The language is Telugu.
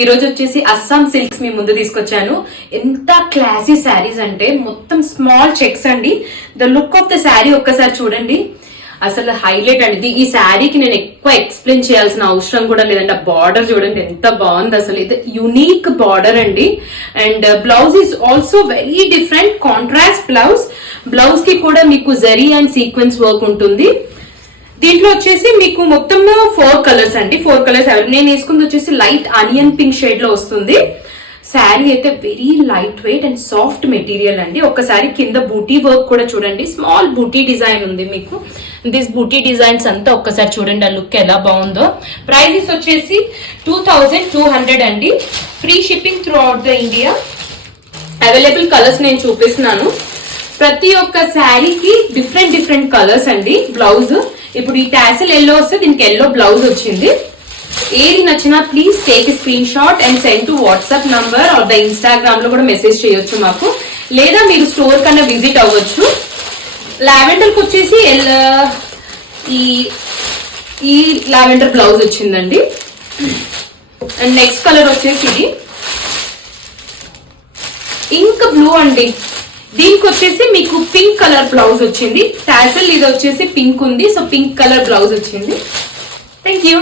ఈ రోజు వచ్చేసి అస్సాం సిల్క్స్ మీ ముందు తీసుకొచ్చాను. ఎంత క్లాసీ శారీస్ అంటే మొత్తం స్మాల్ చెక్స్ అండి. The look of the sari ఒక్కసారి చూడండి, అసలు హైలైట్ అండి. ఈ శారీకి నేను ఎక్కువ ఎక్స్ప్లెయిన్ చేయాల్సిన అవసరం కూడా లేదండి. ఆ బార్డర్ చూడండి ఎంత బాగుంది, అసలు ఇది యూనిక్ బార్డర్ అండి. And blouse is also very different contrast blouse. Blouse కి కూడా మీకు జరీ అండ్ సీక్వెన్స్ వర్క్ ఉంటుంది. దీంట్లో వచ్చేసి మీకు మొత్తం 4 కలర్స్ అండి. 4 కలర్స్ నేను వేసుకుంది వచ్చేసి లైట్ ఆనియన్ పింక్ షేడ్ లో వస్తుంది. శారీ అయితే very light weight and soft material అండి. ఒక్కసారి కింద బూటీ వర్క్ కూడా చూడండి, స్మాల్ బూటీ డిజైన్ ఉంది మీకు. దిస్ బూటీ డిజైన్స్ అంతా ఒక్కసారి చూడండి, ఆ లుక్ ఎలా బాగుందో. ప్రైజెస్ వచ్చేసి 2200 అండి. Free shipping through out the India. Available colours నేను చూపిస్తున్నాను. ప్రతి ఒక్క శారీకి డిఫరెంట్ కలర్స్ అండి. బ్లౌజ్ ఇప్పుడు ఈ టాసిల్ ఎల్లో వస్తే దీనికి ఎల్లో బ్లౌజ్ వచ్చింది. ఏది నచ్చినా please take screenshot and send to WhatsApp number or the Instagram లో కూడా మెసేజ్ చేయొచ్చు మాకు, లేదా మీరు స్టోర్ కన్నా విజిట్ అవ్వచ్చు. లావెండర్ కి వచ్చేసి ఈ లావెండర్ బ్లౌజ్ వచ్చిందండి. అండ్ నెక్స్ట్ కలర్ వచ్చేసి ఇది ఇంక్ బ్లూ అండి. దీనికి వచ్చేసి మీకు పింక్ కలర్ బ్లౌజ్ వచ్చింది. టాసల్ ఇది వచ్చేసి పింక్ ఉంది, సో పింక్ కలర్ బ్లౌజ్ వచ్చింది. Thank you.